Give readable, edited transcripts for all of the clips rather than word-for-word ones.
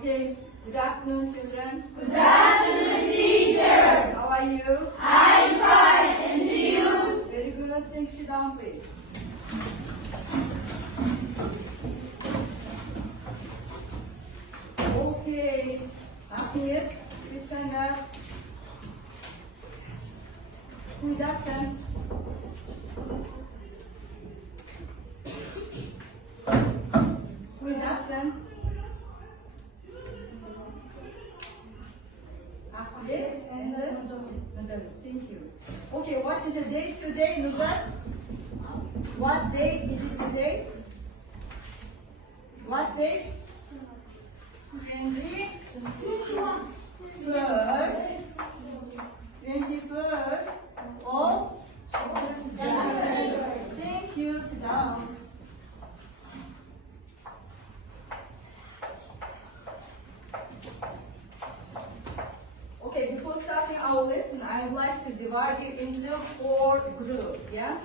Okay, good afternoon, children. Good afternoon, teacher. How are you? I'm fine, and you? Very good. Thanks. Sit down, please. Okay, up here. Please stand up. Who is absent? Who is absent? Ahmed and thank you. Okay, what is the date today, Nubas? What date is it today? What date? 21st of January. Thank you. Sit down. Okay, before starting our lesson, I would like to divide you into 4 groups. Yeah,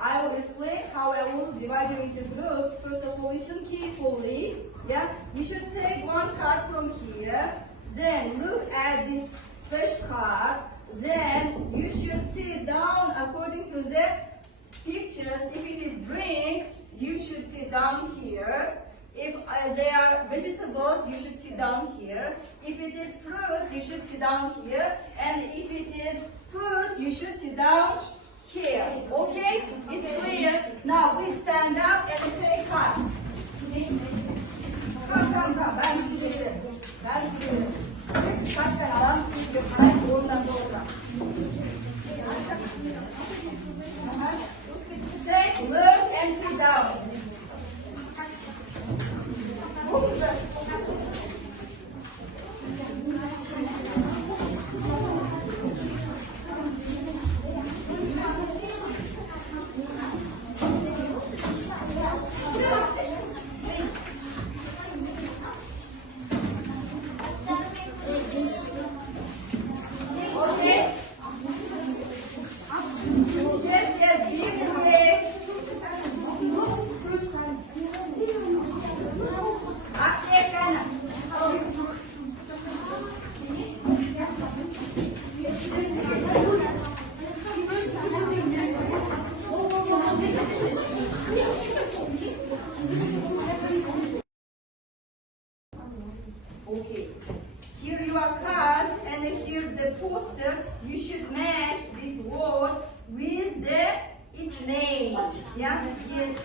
I will explain how I will divide you into groups. First of all, listen carefully. Yeah, you should take one card from here. Then look at this flashcard. Then you should sit down according to the pictures. If it is drinks, you should sit down here. If they are vegetables, you should sit down here. If it is fruits, you should sit down here. And if it is food, you should sit down here. Okay? It's clear? Now please stand up and take cards. Come. Ben gidelim. Siz kaç tane alan siz götüren oradan doğrudan. Take, look and sit down. Okay, here you are cards and here the poster. You should match these words with its names. Yeah, yes.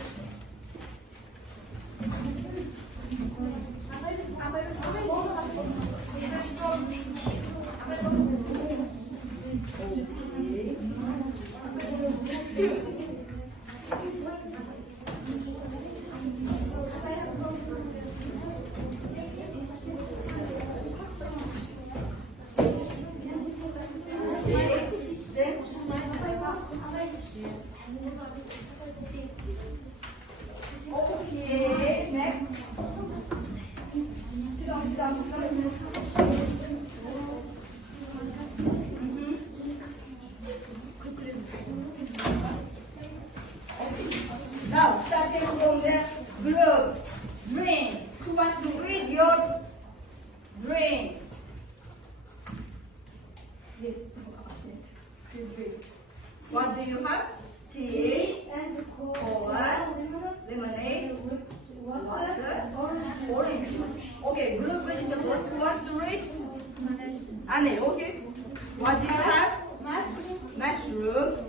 Okay, next. Sit down. Now, starting from the group, drinks. Who wants to read your drinks? Yes, what do you have? Tea and cola, lemonade, water, orange. Okay, group vegetables. Who wants to read? Anne, okay. What do you have? Mushrooms,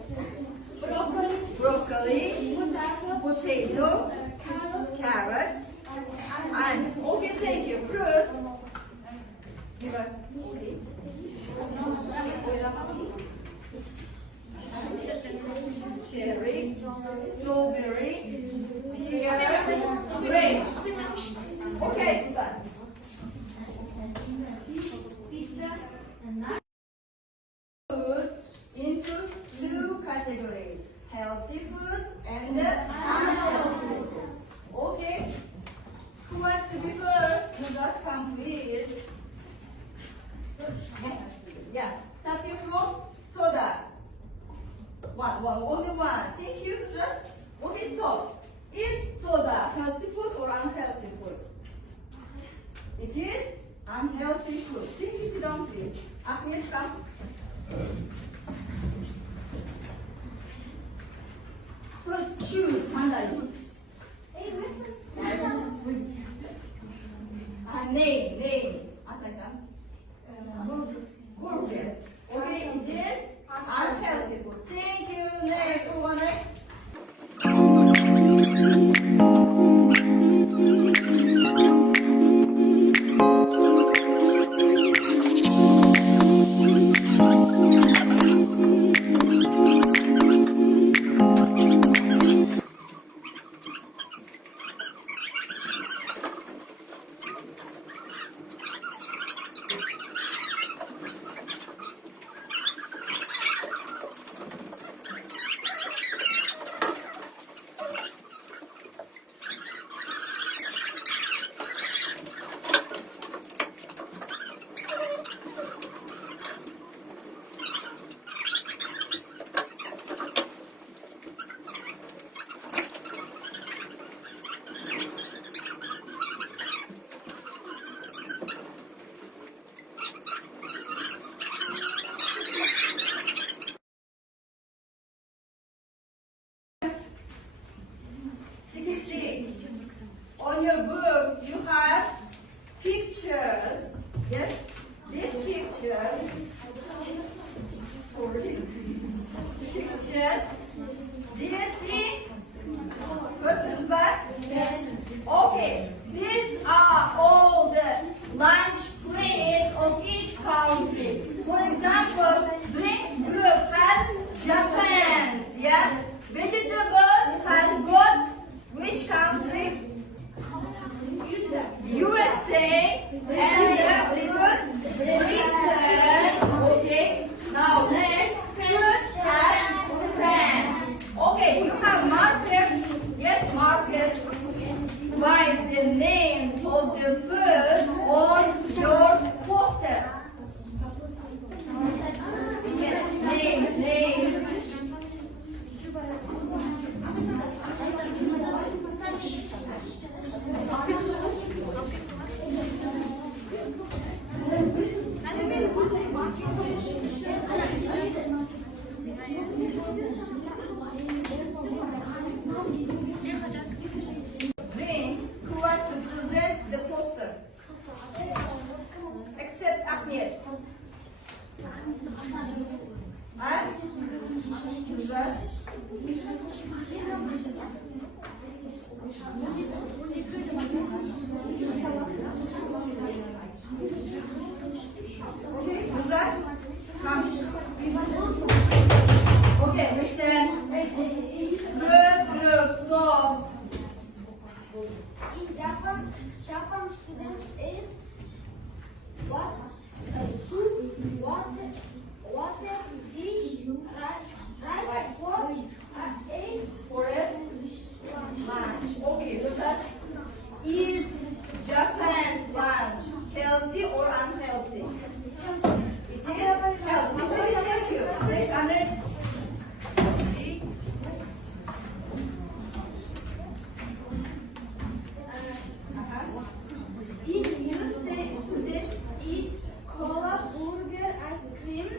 broccoli, potato, carrot, and okay, thank you. Fruit. Give us. Cherry, strawberry, pear, grape. Okay, Susan. Foods into 2 categories: healthy foods and unhealthy foods. Okay. Who wants to be first? You just come, please. Yeah. Starting from soda. One, only one. Thank you. Just okay. Stop. Is soda healthy food or unhealthy food? It is unhealthy food. Sit down, please. Ahmed, come. Fruit, choose one item. Name. Burger. Okay, yes. Unhealthy food. Thank you. Next one. On your book, you have pictures. Yes, these pictures. Pictures. Do you see? Gördünüz mü? Yes. Okay, these are all the lunch plates of each country. For example, drinks group has Japan. Yeah. Vegetables has got which country? USA and Britain. Okay. Now next, fruit has France. Okay, you have markers. Yes, markers. Write the names of the food on your poster. Yes, names. Drinks who wants to present the poster? Except Ahmed. Huh? Okay, come. Okay, listen. Group, stop. In Japan students eat soup, water, fish, rice, pork, eggs, Lunch. Okay, so that's is Japan's lunch healthy or unhealthy? It is healthy. Thank you. Next, and then. In USA, students eat cola, burger, ice cream,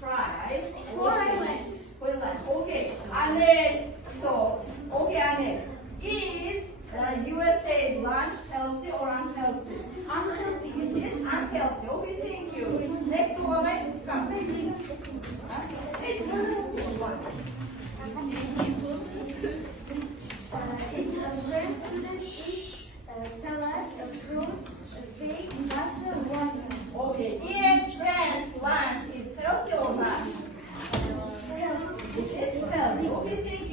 Fries. for lunch. For lunch. Okay. And then stop. Okay, and then is USA's lunch healthy or unhealthy? It is unhealthy. Okay, thank you. Next one, come. It's where students eat salad, fruits, steak, butter, water. Okay, is French lunch is healthy or not? It is healthy. Okay, thank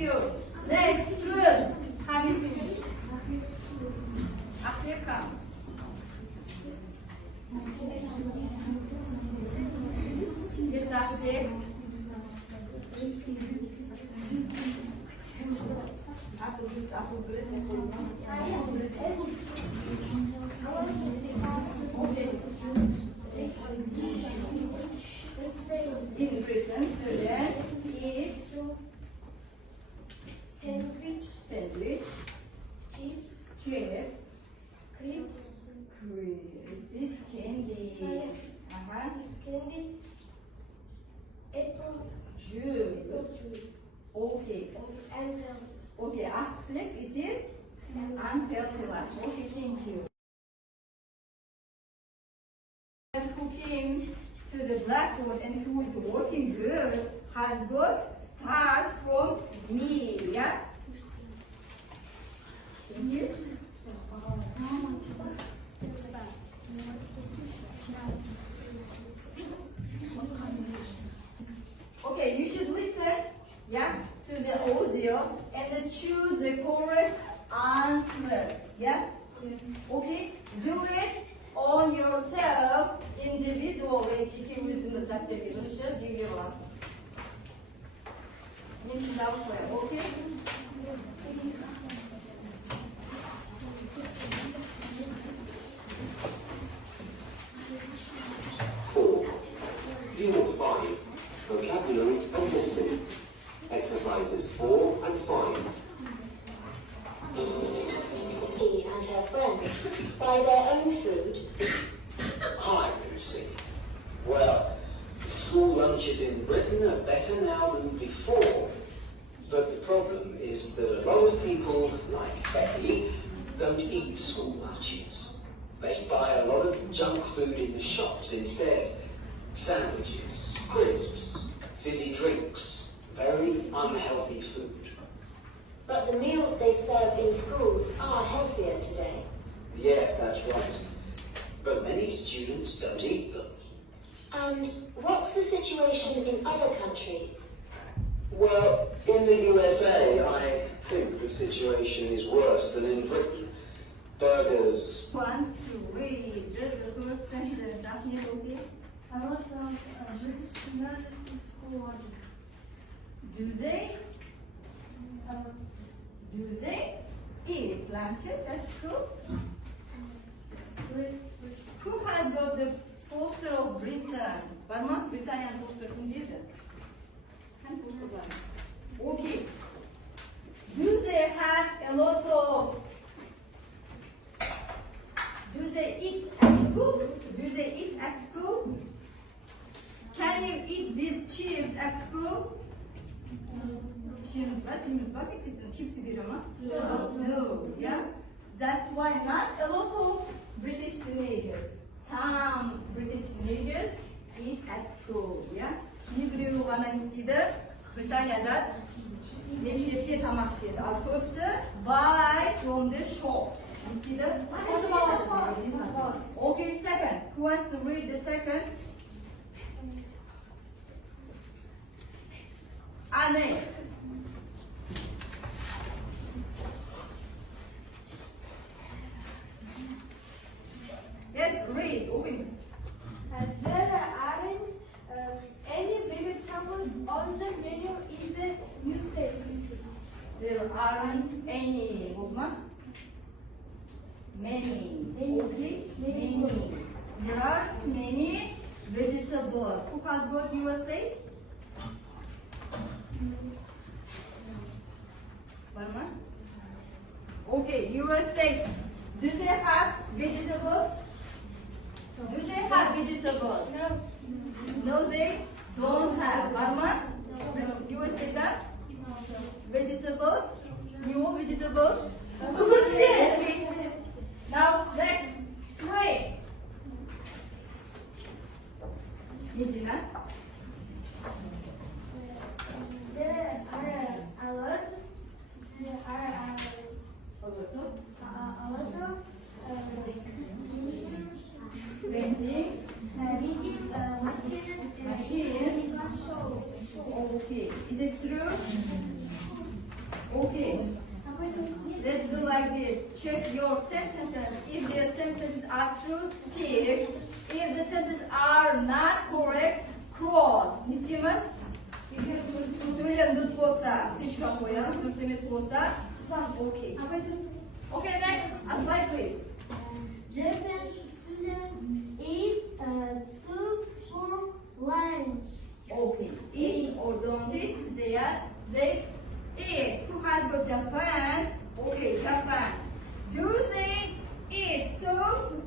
Juice. Okay. And healthy. Okay, after it is unhealthy lunch. Okay, thank you. Cooking to the blackboard and who is working good has got stars from me. Yeah? Thank you. Okay, you should listen, yeah, to the audio and then choose the correct answers. Yeah? Yes. Okay, do it on yourself individually. Чеки өзіңіз дәптерге бірінші бере аласыз. Мен тыңдап қоямын, окей? Unit 5, Vocabulary and Listening. Exercises 4 and 5. Lucy and her friends buy their own food. Hi, Lucy. Well, school lunches in Britain are better now than before. But the problem is that a lot of people, like Becky, don't eat school lunches. They buy a lot of junk food in the shops instead. Sandwiches, crisps, fizzy drinks, very unhealthy food. But the meals they serve in schools are healthier today. Yes, that's right. But many students don't eat them. And what's the situation in other countries? Well, in the USA, I think the situation is worse than in Britain. Burgers. Wants to read the first sentence. After, okay? A lot of British gymnasts in school lunches. Do they eat lunches at school? Who has got the poster of Britain? Var mı? Britanya'nın poster kimdeydi? Hani poster var? Okay. Do they have a lot of? Do they eat at school? Do they eat at school? Can you eat these chips at school? Chips No, yeah? That's why not a lot of British teenagers. Some British teenagers eat at school, yeah? Кейбіреуі ғана не істейді? Британияда мектепте тамақ ішеді. Ал көбісі buy from the shops. Не істейді? Сатып алады. Okay, second. Who wants to read the second? Anne. Yes, read. Open. There aren't any vegetables on the menu in the newspaper. There aren't any. Many. Okay. Many. There are many vegetables. Who has got USA? Okay, USA. Do they have vegetables? Do they have vegetables? No. No, they don't have. Varma? USA that? Vegetables? No vegetables? Okay. Now, next. Three. Nizina? There are a lot. There are a lot of Vending machines. Okay. Is it true? Okay. Let's do like this. Check your sentences. If the sentences are true, tick. If the sentences are not correct, cross. Не істейміз? Егер сөйлем дұрыс болса, тичка қоямыз. Дұрыс емес болса, okay. Okay, next. A slide, please. Japanese students eat soup for lunch. Okay. Eat or don't eat, they eat. Who has got Japan? Okay, Japan. Do they eat soup?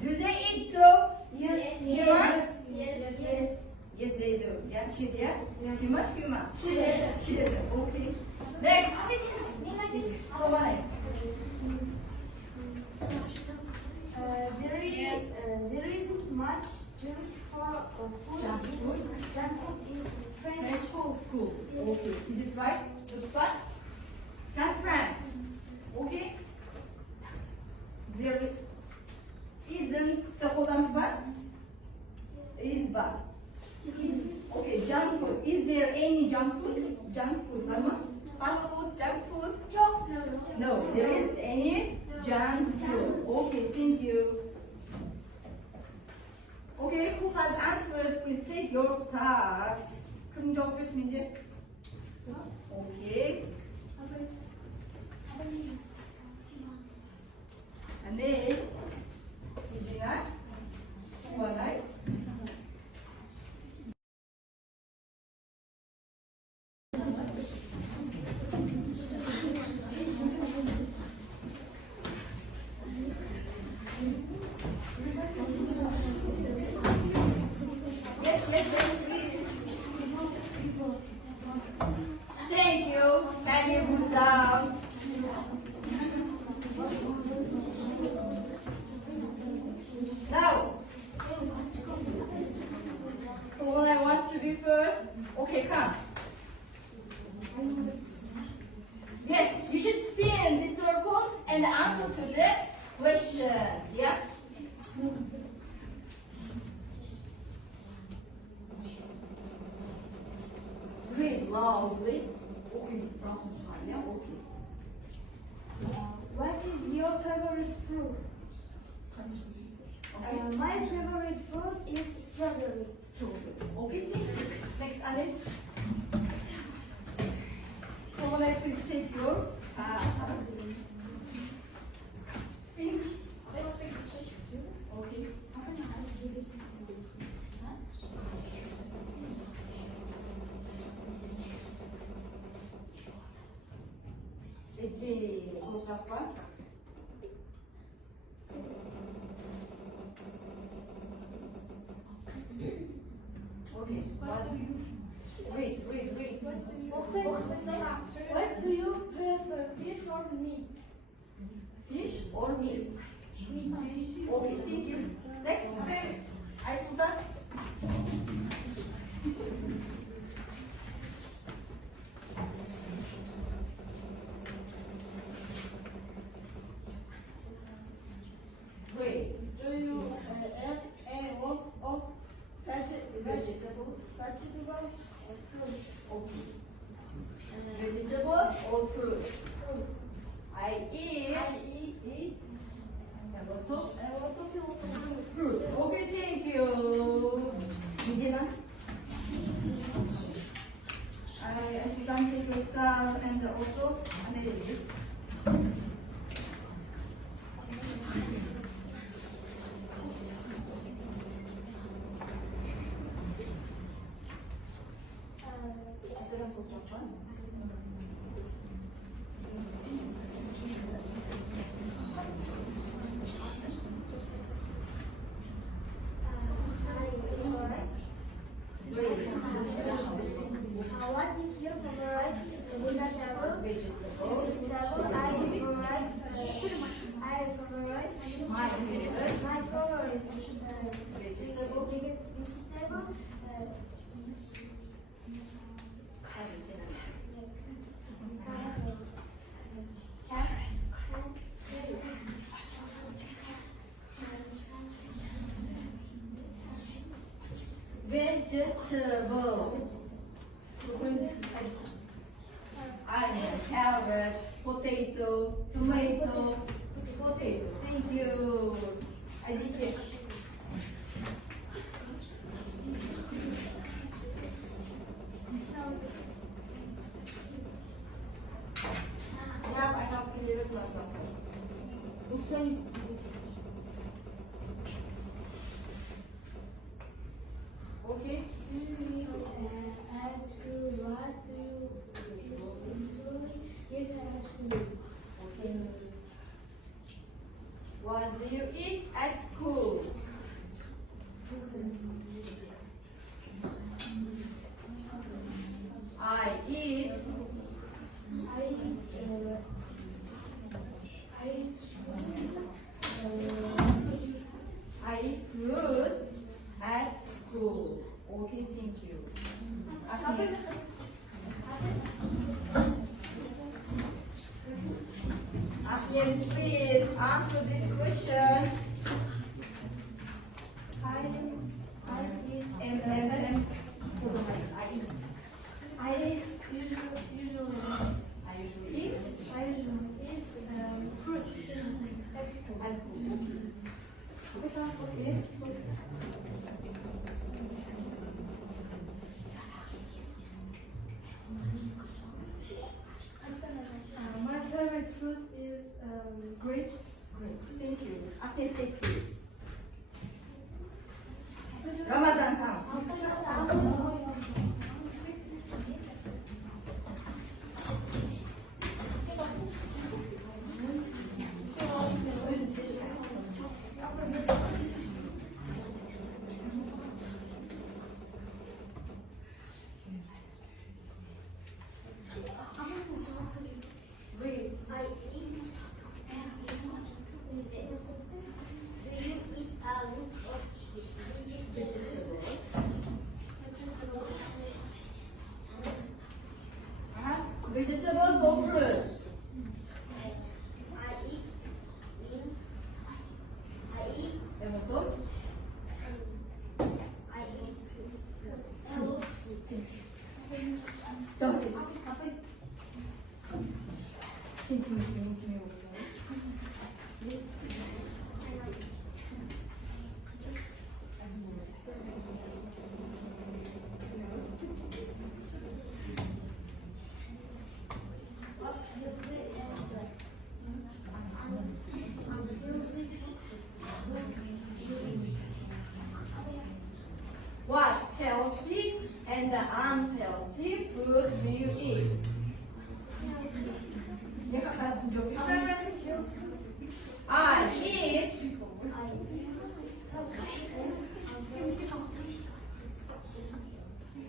Do they eat soup? Yes. Yes. Yes. Yes, they do. Yeah, she did. She must be mad. She did. She did. Okay. Next. So what next? There isn't much junk food in French schools. School. Okay. Is it right? Looks like? Not France. Okay. There isn't the whole but is but. Okay, junk food. Is there any junk food? Junk food, Mama? Fast food, junk food? No, there isn't any junk food. Okay, thank you. Okay, who has answered? Please take your stars. 긍정표 문제. Okay. And then, 유진아, 수원아. Thank you. Can you move down? Now, who wants to be first? Okay, come. Yes, you should spin the circle and answer to the questions. Yeah. Read loudly. Okay, okay. What is your favorite fruit? My favorite fruit is strawberry. Okay, see? Next, Ale. Come on, please take yours. Spin. Okay. Maybe Mustafa. Okay. Wait. What do you prefer, fish or meat? Fish or meat? Meat. Okay, thank you. Next, I Sultan. Wait, Do you eat a lot of vegetables or fruit? okay. Vegetables or fruit? I eat I eat a lot of a lot of fruit. fruit. Okay, thank you. Nizina. As you can take your star and also analysis. What is your favorite vegetable? Vegetable. Vegetable. My favorite. My favorite Vegetable. vegetable. Vegetable. Onion, carrot, potato, tomato, potato. Thank you. I did it. Now I have to leave it plus one. Okay. At school, what do you eat at school? Okay. What do you eat at school? Again, please answer this question. I eat usually eat fruits at school. Example is My favorite fruit is grapes. Thank you. After take please. Ramazan come. Read. I eat. Do you eat a lot of Vegetables. Vegetables or fruits? I eat. Devoto. I eat. Don't. Yes. What's the answer? What healthy and unhealthy food do you eat?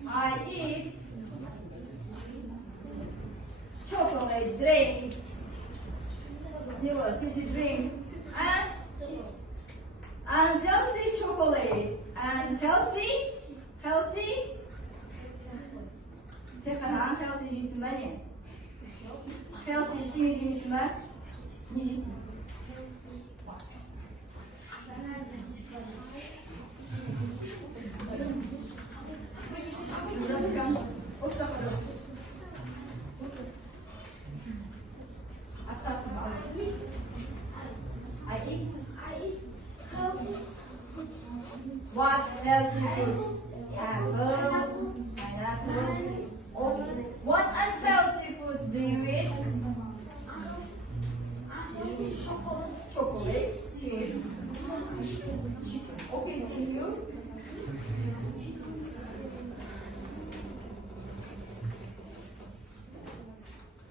I eat chocolate drink, fizzy drinks, and unhealthy chocolate. And healthy? Tek qana unhealthy jisma ne? Healthy shini jisma ni jisma. I eat what healthy foods? Apple, pineapple. What unhealthy foods do you eat? Chocolate, cheese. Okay, thank you.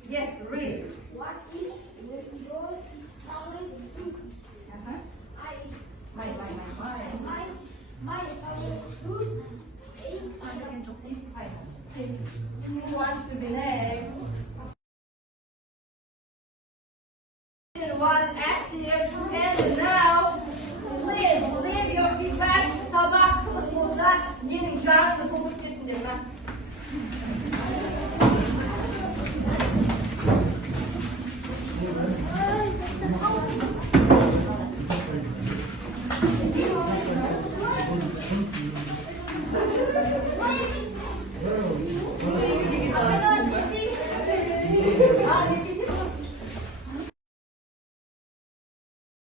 Yes, read. What is your favorite fruit? My. My favorite fruit is Who wants to be next? Was active and now please leave your feedback. Sabah kızımızda benim canlı konuk ettim.